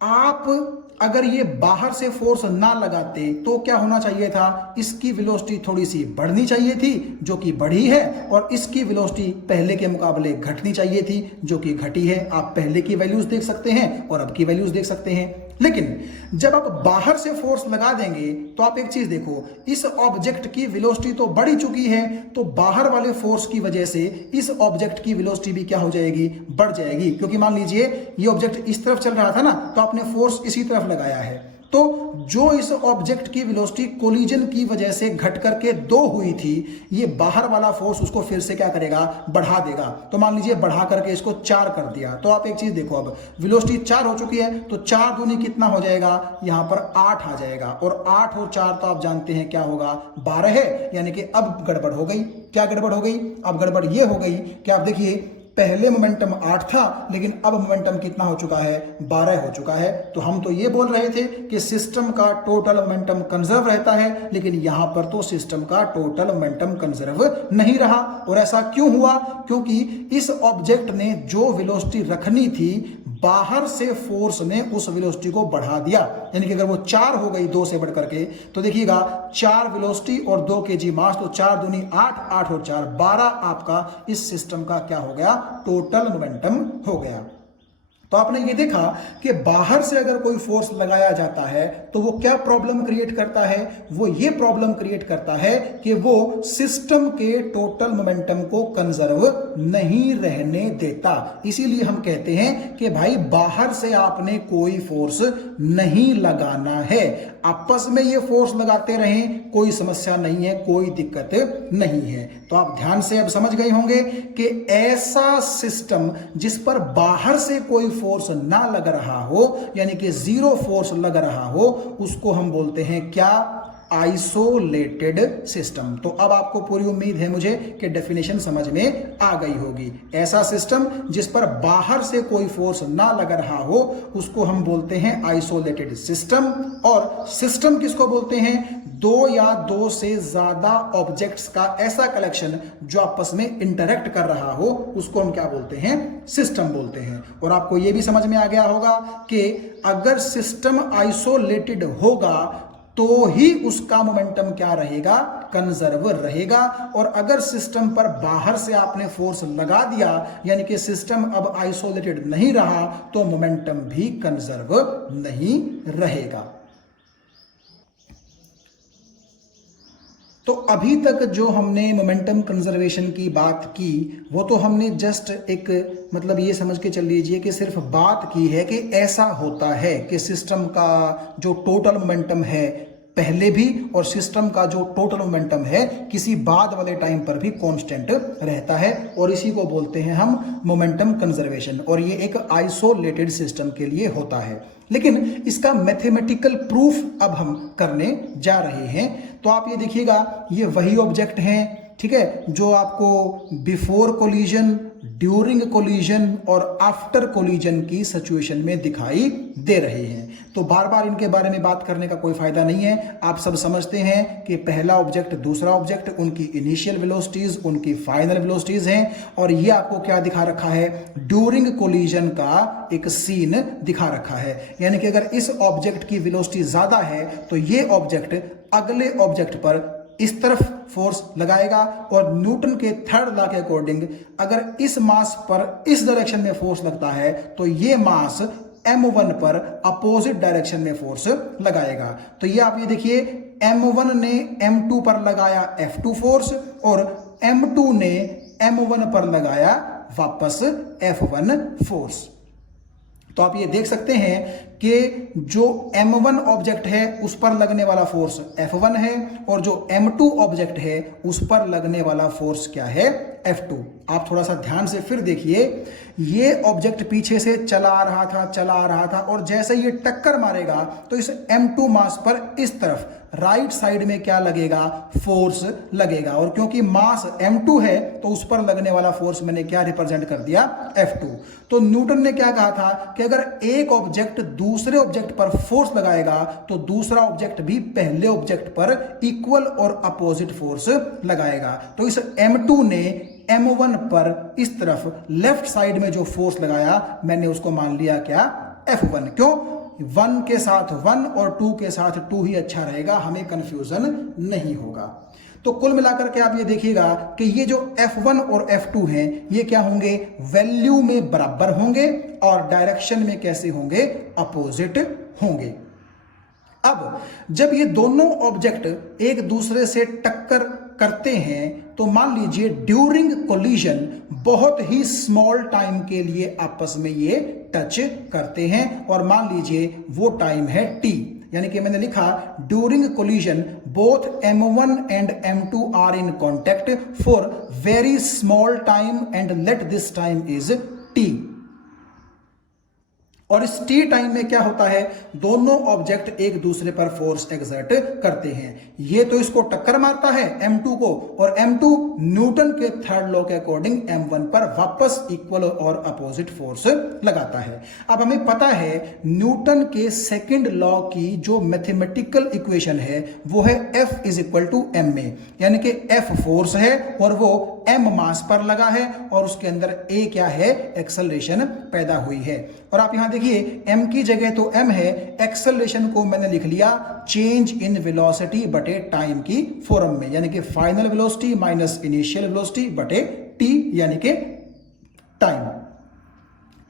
आप अगर ये बाहर से फोर्स ना लगाते तो क्या होना चाहिए था, इसकी वेलोसिटी थोड़ी सी बढ़नी चाहिए थी जो कि बढ़ी है, और इसकी वेलोसिटी पहले के मुकाबले घटनी चाहिए थी जो कि घटी है। आप पहले की वैल्यूज देख सकते हैं और अब की वैल्यूज देख सकते हैं। लेकिन जब आप बाहर से फोर्स लगा देंगे तो आप एक चीज देखो, इस ऑब्जेक्ट की वेलोसिटी तो बढ़ ही चुकी है, तो बाहर वाले फोर्स की वजह से इस ऑब्जेक्ट की वेलोसिटी भी क्या हो जाएगी, बढ़ जाएगी। क्योंकि मान लीजिए ये ऑब्जेक्ट इस तरफ चल रहा था ना, तो आपने फोर्स इसी तरफ लगाया है, तो जो इस ऑब्जेक्ट की वेलोसिटी कोलिजन की वजह से घट करके 2 हुई थी, ये बाहर वाला फोर्स उसको फिर से क्या करेगा, बढ़ा देगा। तो मान लीजिए बढ़ा करके इसको 4 कर दिया, तो आप एक चीज देखो, अब वेलोसिटी 4 हो चुकी है, तो 4 दूनी कितना हो जाएगा, यहां पर 8 आ जाएगा, और 8 और 4 तो आप जानते हैं क्या होगा, 12 है। यानी कि अब गड़बड़ हो गई। क्या गड़बड़ हो गई, अब गड़बड़ ये हो गई कि आप देखिए पहले मोमेंटम 8 था, लेकिन अब मोमेंटम कितना हो चुका है, 12 हो चुका है। तो हम तो ये बोल रहे थे कि सिस्टम का टोटल मोमेंटम कंजर्व रहता है, लेकिन यहां पर तो सिस्टम का टोटल मोमेंटम कंजर्व नहीं रहा। और ऐसा क्यों हुआ, क्योंकि इस ऑब्जेक्ट ने जो वेलोसिटी रखनी थी बाहर से फोर्स ने उस वेलोसिटी को बढ़ा दिया, यानी कि अगर वो 4 हो गई 2 से बढ़ करके, तो देखिएगा 4 वेलोसिटी और 2 kg मास, तो 4 दूनी 8, 8 और 4 12 आपका इस सिस्टम का क्या हो गया, टोटल मोमेंटम हो गया। तो आपने ये देखा कि बाहर से अगर कोई फोर्स लगाया जाता है तो वो क्या प्रॉब्लम क्रिएट करता है, वो ये प्रॉब्लम क्रिएट करता है कि वो सिस्टम के टोटल मोमेंटम को कंजर्व नहीं रहने देता। इसीलिए हम कहते हैं कि भाई बाहर से आपने कोई फोर्स नहीं लगाना है, आपस में ये फोर्स लगाते रहें, कोई समस्या नहीं है, कोई दिक्कत नहीं है। तो आप ध्यान से अब समझ गए होंगे कि ऐसा सिस्टम जिस पर बाहर से कोई फोर्स ना लग रहा हो, यानी कि जीरो फोर्स लग रहा हो, उसको हम बोलते हैं क्या, आइसोलेटेड सिस्टम। तो अब आपको पूरी उम्मीद है मुझे कि डेफिनेशन समझ में आ गई होगी। ऐसा सिस्टम जिस पर बाहर से कोई फोर्स ना लग रहा हो उसको हम बोलते हैं आइसोलेटेड सिस्टम। और सिस्टम किसको बोलते हैं, 2 या 2 से ज्यादा ऑब्जेक्ट्स का ऐसा कलेक्शन जो आपस में इंटरेक्ट कर रहा हो, उसको हम क्या बोलते हैं, सिस्टम बोलते हैं। और आपको यह भी समझ में आ गया होगा कि अगर सिस्टम आइसोलेटेड होगा तो ही उसका मोमेंटम क्या रहेगा, कंजर्व रहेगा। और अगर सिस्टम पर बाहर से आपने फोर्स लगा दिया, यानी कि सिस्टम अब आइसोलेटेड नहीं रहा, तो मोमेंटम भी कंजर्व नहीं रहेगा। तो अभी तक जो हमने मोमेंटम कंजर्वेशन की बात की, वो तो हमने जस्ट एक मतलब ये समझ के चल लीजिए कि सिर्फ बात की है कि ऐसा होता है कि सिस्टम का जो टोटल मोमेंटम है पहले भी, और सिस्टम का जो टोटल मोमेंटम है किसी बाद वाले टाइम पर भी कांस्टेंट रहता है, और इसी को बोलते हैं हम मोमेंटम कंजर्वेशन। और ये एक आइसोलेटेड सिस्टम के लिए होता है। लेकिन इसका मैथमेटिकल प्रूफ अब हम करने जा रहे हैं। तो आप ये देखिएगा, ये वही ऑब्जेक्ट हैं, ठीक है, जो आपको बिफोर कोलिजन, ड्यूरिंग कोलिजन और आफ्टर कोलिजन की सिचुएशन में दिखाई दे रहे हैं। तो बार बार इनके बारे में बात करने का कोई फायदा नहीं है। आप सब समझते हैं कि पहला ऑब्जेक्ट, दूसरा ऑब्जेक्ट, उनकी इनिशियल वेलोसिटीज, उनकी फाइनल वेलोसिटीज हैं। और ये आपको क्या दिखा रखा है, ड्यूरिंग कोलिजन का एक सीन दिखा रखा है। यानी कि अगर इस ऑब्जेक्ट की वेलोसिटी ज्यादा है तो ये ऑब्जेक्ट अगले ऑब्जेक्ट पर इस तरफ फोर्स लगाएगा, और न्यूटन के थर्ड लॉ के अकॉर्डिंग अगर इस मास पर इस डायरेक्शन में फोर्स लगता है तो ये मास m1 पर अपोजिट डायरेक्शन में फोर्स लगाएगा। तो ये आप ये देखिए, m1 ने m2 पर लगाया F2 फोर्स, और m2 ने m1 पर लगाया वापस F1 फोर्स। तो आप ये देख सकते हैं कि जो m1 ऑब्जेक्ट है उस पर लगने वाला फोर्स F1 है, और जो m2 ऑब्जेक्ट है उस पर लगने वाला फोर्स क्या है, F2। आप थोड़ा सा ध्यान से फिर देखिए, ये ऑब्जेक्ट पीछे से चला आ रहा था, और जैसे ये टक्कर मारेगा तो इस m2 मास पर इस तरफ राइट साइड में क्या लगेगा, फोर्स लगेगा। और क्योंकि मास m2 है तो उस पर लगने वाला फोर्स मैंने क्या रिप्रेजेंट कर दिया, F2। तो न्यूटन ने क्या कहा था कि अगर एक ऑब्जेक्ट दूसरे ऑब्जेक्ट पर फोर्स लगाएगा तो दूसरा ऑब्जेक्ट भी पहले ऑब्जेक्ट पर इक्वल और अपोजिट फोर्स लगाएगा। तो इस m2 ने m1 पर इस तरफ लेफ्ट साइड में जो फोर्स लगाया, मैंने उसको मान लिया क्या, F1। क्यों, 1 के साथ 1 और 2 के साथ 2 ही अच्छा रहेगा, हमें कंफ्यूजन नहीं होगा। तो कुल मिलाकर के आप ये देखिएगा कि ये जो F1 और F2 हैं, ये क्या होंगे, वैल्यू में बराबर होंगे, और डायरेक्शन में कैसे होंगे, अपोजिट होंगे। अब जब ये दोनों ऑब्जेक्ट एक दूसरे से टक्कर करते हैं तो मान लीजिए ड्यूरिंग कोलिजन बहुत ही स्मॉल टाइम के लिए आपस में ये टच करते हैं, और मान लीजिए वो टाइम है t। यानी कि मैंने लिखा during collision both m1 and m2 are in contact for very small time and let this time is t। और इस टी टाइम में क्या होता है, दोनों ऑब्जेक्ट एक दूसरे पर फोर्स एक्सर्ट करते हैं। ये तो इसको टक्कर मारता है m2 को, और m2 न्यूटन के थर्ड लॉ के अकॉर्डिंग m1 पर वापस इक्वल और अपोजिट फोर्स लगाता है। अब हमें पता है न्यूटन के सेकंड लॉ की जो मैथमेटिकल इक्वेशन है वो है F is equal to ma, यानी कि F फोर्स है और वो m मास पर लगा है, और उसके अंदर a क्या है, एक्सेलरेशन पैदा हुई है। और आप यहां देखिए m की जगह तो m है, एक्सेलरेशन को मैंने लिख लिया चेंज इन वेलोसिटी बटे टाइम की फॉर्म में, यानी कि final velocity minus initial velocity बटे t यानी कि टाइम।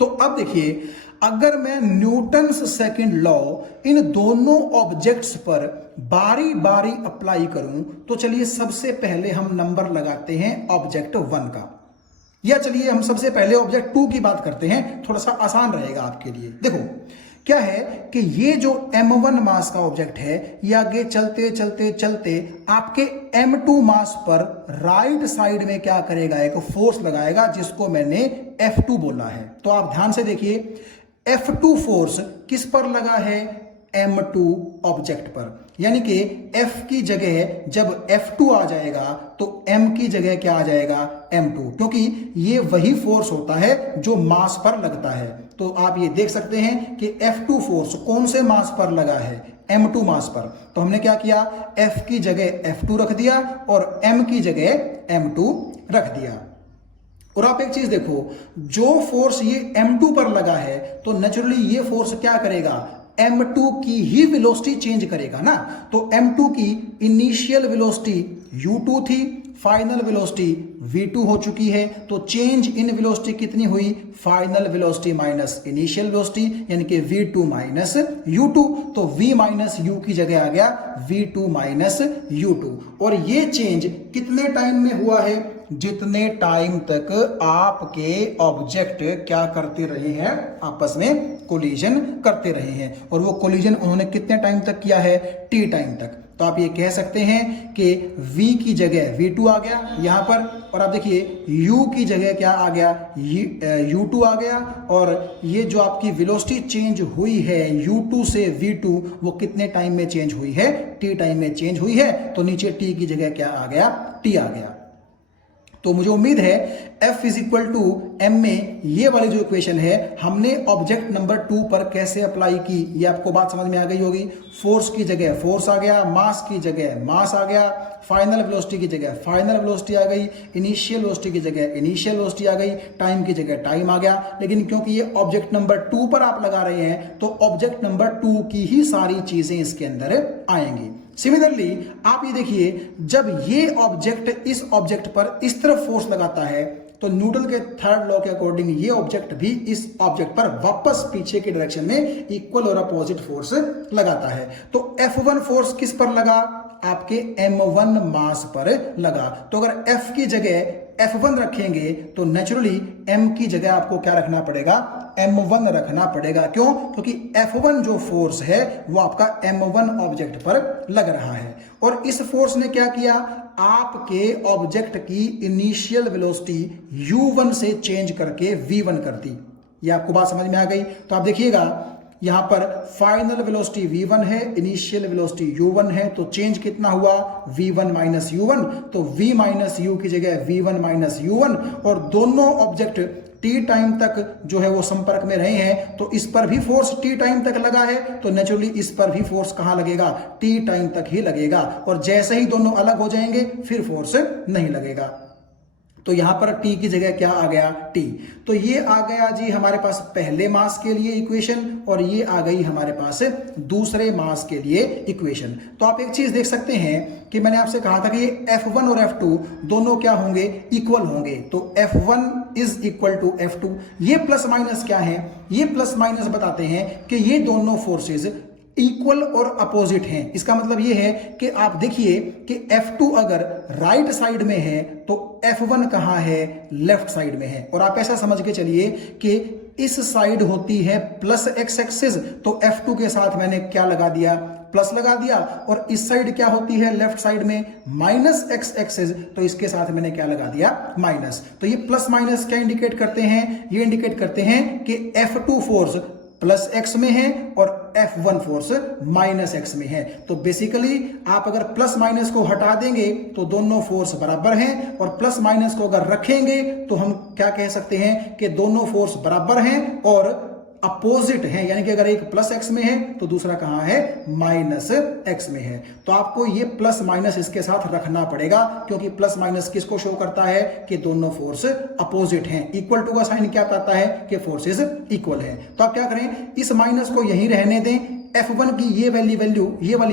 तो अब देखिए अगर मैं न्यूटन्स सेकंड लॉ इन दोनों ऑब्जेक्ट्स पर बारी बारी अप्लाई करूं तो चलिए सबसे पहले हम नंबर लगाते हैं ऑब्जेक्ट 1 का, या चलिए हम सबसे पहले ऑब्जेक्ट 2 की बात करते हैं, थोड़ा सा आसान रहेगा आपके लिए। देखो क्या है कि ये जो m1 मास का ऑब्जेक्ट है ये आगे चलते चलते चलते आपके m2 मास पर राइट साइड में क्या करेगा, एक फोर्स लगाएगा जिसको मैंने F2 बोला है। तो आप ध्यान से देखिए F2 फोर्स किस पर लगा है, m2 ऑब्जेक्ट पर, यानी कि F की जगह जब F2 आ जाएगा तो M की जगह क्या आ जाएगा, m2, क्योंकि ये वही फोर्स होता है जो मास पर लगता है। तो आप ये देख सकते हैं कि F2 फोर्स कौन से मास पर लगा है, m2 मास पर। तो हमने क्या किया, F की जगह F2 रख दिया और M की जगह m2 रख दिया। और आप एक चीज देखो, जो फोर्स ये m2 पर लगा है तो नेचुरली ये फोर्स क्या करेगा, m2 की ही वेलोसिटी चेंज करेगा ना। तो m2 की इनिशियल वेलोसिटी u2 थी, फाइनल वेलोसिटी v2 हो चुकी है, तो चेंज इन वेलोसिटी कितनी हुई, final velocity minus initial velocity, यानी कि v2 माइनस u2। तो v माइनस u की जगह आ गया v2 माइनस u2। और ये चेंज कितने टाइम में हुआ है, जितने टाइम तक आपके ऑब्जेक्ट क्या करते रहे हैं, आपस में कोलिजन करते रहे हैं। और वो कोलिजन उन्होंने कितने टाइम तक किया है, t टाइम तक। तो आप ये कह सकते हैं कि v की जगह v2 आ गया यहां पर, और आप देखिए u की जगह क्या आ गया, u2 आ गया। और ये जो आपकी वेलोसिटी चेंज हुई है u2 से v2, वो कितने टाइम में चेंज हुई है, t टाइम में चेंज हुई है। तो नीचे t की जगह क्या आ गया, t आ गया। तो मुझे उम्मीद है F is equal to m में ये वाली जो इक्वेशन है हमने ऑब्जेक्ट नंबर 2 पर कैसे अप्लाई की, ये आपको बात समझ में आ गई होगी। फोर्स की जगह फोर्स आ गया, मास की जगह मास आ गया, फाइनल वेलोसिटी की जगह फाइनल वेलोसिटी आ गई, इनिशियल वेलोसिटी की जगह इनिशियल वेलोसिटी आ गई, टाइम की जगह टाइम आ गया। लेकिन क्योंकि ये ऑब्जेक्ट नंबर 2 पर आप लगा रहे हैं तो ऑब्जेक्ट नंबर 2 की ही सारी चीजें इसके अंदर आएंगी। सिमिलरली आप ये देखिए, जब ये ऑब्जेक्ट इस ऑब्जेक्ट पर इस तरफ फोर्स लगाता है तो न्यूटन के थर्ड लॉ के अकॉर्डिंग ये ऑब्जेक्ट भी इस ऑब्जेक्ट पर वापस पीछे की डायरेक्शन में इक्वल और अपोजिट फोर्स लगाता है। तो F1 फोर्स किस पर लगा, आपके m1 मास पर लगा। तो अगर F की जगह F1 रखेंगे तो नेचुरली M की जगह आपको क्या रखना पड़ेगा, m1 रखना पड़ेगा। क्यों, क्योंकि F1 जो फोर्स है वो आपका m1 ऑब्जेक्ट पर लग रहा है। और इस फोर्स ने क्या किया, आपके ऑब्जेक्ट की इनिशियल वेलोसिटी u1 से चेंज करके v1 कर दी। ये आपको बात समझ में आ गई। तो आप देखिएगा यहां पर फाइनल वेलोसिटी v1 है, इनिशियल वेलोसिटी u1 है, तो चेंज कितना हुआ, v1 माइनस u1। तो v माइनस u की जगह v1 माइनस u1। और दोनों ऑब्जेक्ट t टाइम तक जो है वो संपर्क में रहे हैं, तो इस पर भी फोर्स t टाइम तक लगा है, तो नेचुरली इस पर भी फोर्स कहां लगेगा, t टाइम तक ही लगेगा। और जैसे ही दोनों अलग हो जाएंगे फिर फोर्स नहीं लगेगा। तो यहां पर t की जगह क्या आ गया, t। तो ये आ गया जी हमारे पास पहले मास के लिए इक्वेशन, और ये आ गई हमारे पास दूसरे मास के लिए इक्वेशन। तो आप एक चीज देख सकते हैं कि मैंने आपसे कहा था कि ये F1 और F2 दोनों क्या होंगे, इक्वल होंगे। तो F1 is equal to F2। ये प्लस माइनस क्या है, ये प्लस माइनस बताते हैं कि ये दोनों फोर्सेज इक्वल और अपोजिट हैं। इसका मतलब ये है कि आप देखिए कि F2 अगर राइट साइड में है तो F1 कहां है, लेफ्ट साइड में है। और आप ऐसा समझ के चलिए कि इस साइड होती है प्लस एक्स एक्सिस, तो F2 के साथ मैंने क्या लगा दिया, प्लस लगा दिया। और इस साइड क्या होती है, लेफ्ट साइड में माइनस एक्स एक्सिस, तो इसके साथ मैंने क्या लगा दिया, माइनस। तो ये प्लस माइनस क्या इंडिकेट करते हैं, ये इंडिकेट करते हैं कि F2 फोर्स प्लस एक्स में है और F1 फोर्स माइनस एक्स में है। तो बेसिकली आप अगर प्लस माइनस को हटा देंगे तो दोनों फोर्स बराबर हैं, और प्लस माइनस को अगर रखेंगे तो हम क्या कह सकते हैं कि दोनों फोर्स बराबर हैं और अपोजिट है, यानी कि अगर एक प्लस एक्स में है तो दूसरा कहां है, माइनस एक्स में है। तो आपको ये प्लस माइनस इसके साथ रखना पड़ेगा, क्योंकि प्लस माइनस किसको शो करता है कि दोनों फोर्स अपोजिट हैं। इक्वल टू का साइन क्या करता है कि फोर्सेस इक्वल है। तो आप क्या करें, इस माइनस को यहीं रहने दें, F1 की ये वाली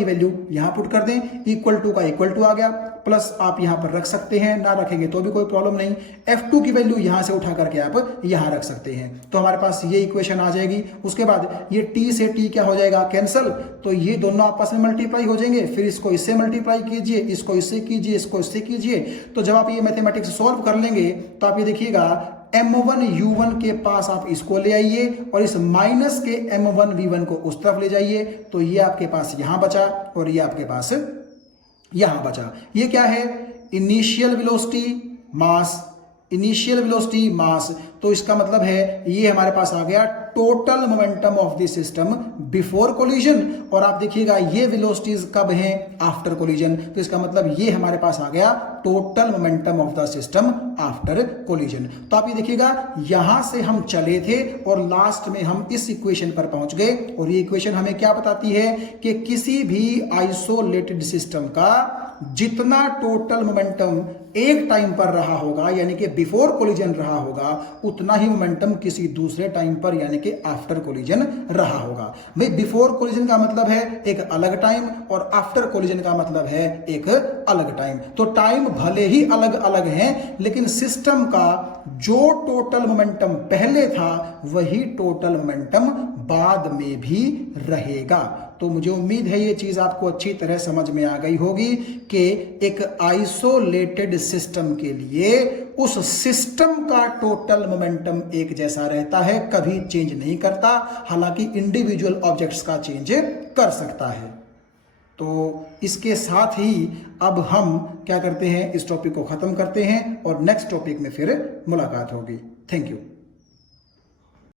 वैल्यू यहां पुट कर दें, इक्वल टू का इक्वल टू आ गया, प्लस आप यहां पर रख सकते हैं, ना रखेंगे तो भी कोई प्रॉब्लम नहीं। F2 की वैल्यू यहां से उठा करके आप यहां रख सकते हैं, तो हमारे पास ये इक्वेशन आ जाएगी। उसके बाद ये t से t क्या हो जाएगा, कैंसल, तो ये दोनों आपस में मल्टीप्लाई हो जाएंगे, फिर इसको इससे मल्टीप्लाई कीजिए, इसको इससे कीजिए, इसको इससे कीजिए। तो जब आप ये मैथमेटिक्स सॉल्व कर लेंगे तो आप ये देखिएगा M1 U1 के पास आप इसको ले आइए और इस माइनस के M1 V1 को उस तरफ ले जाइए, तो ये आपके पास यहां बचा और ये आपके पास यहां बचा। ये क्या है, initial velocity mass, initial velocity mass. तो इसका मतलब है ये हमारे पास आ गया total momentum of the system before collision, और आप देखिएगा ये वेलोसिटीज कब हैं, आफ्टर कोलिजन। तो इसका मतलब ये हमारे पास आ गया total momentum of the system after collision. तो आप ये देखिएगा यहां से हम चले थे और लास्ट में हम इस इक्वेशन पर पहुंच गए, और ये इक्वेशन हमें क्या बताती है कि किसी भी आइसोलेटेड सिस्टम का जितना टोटल मोमेंटम एक टाइम पर रहा होगा, यानी कि बिफोर कोलिजन रहा होगा, उतना ही मोमेंटम किसी दूसरे टाइम पर यानी कि आफ्टर कोलिजन रहा होगा। भाई बिफोर कोलिजन का मतलब है एक अलग टाइम और आफ्टर कोलिजन का मतलब है एक अलग टाइम। तो टाइम भले ही अलग अलग हैं, लेकिन सिस्टम का जो टोटल मोमेंटम पहले था वही टोटल मोमेंटम बाद में भी रहेगा। तो मुझे उम्मीद है ये चीज आपको अच्छी तरह समझ में आ गई होगी कि एक आइसोलेटेड सिस्टम के लिए उस सिस्टम का टोटल मोमेंटम एक जैसा रहता है, कभी चेंज नहीं करता, हालांकि इंडिविजुअल ऑब्जेक्ट्स का चेंज कर सकता है। तो इसके साथ ही अब हम क्या करते हैं, इस टॉपिक को खत्म करते हैं और नेक्स्ट टॉपिक में फिर मुलाकात होगी। Thank you.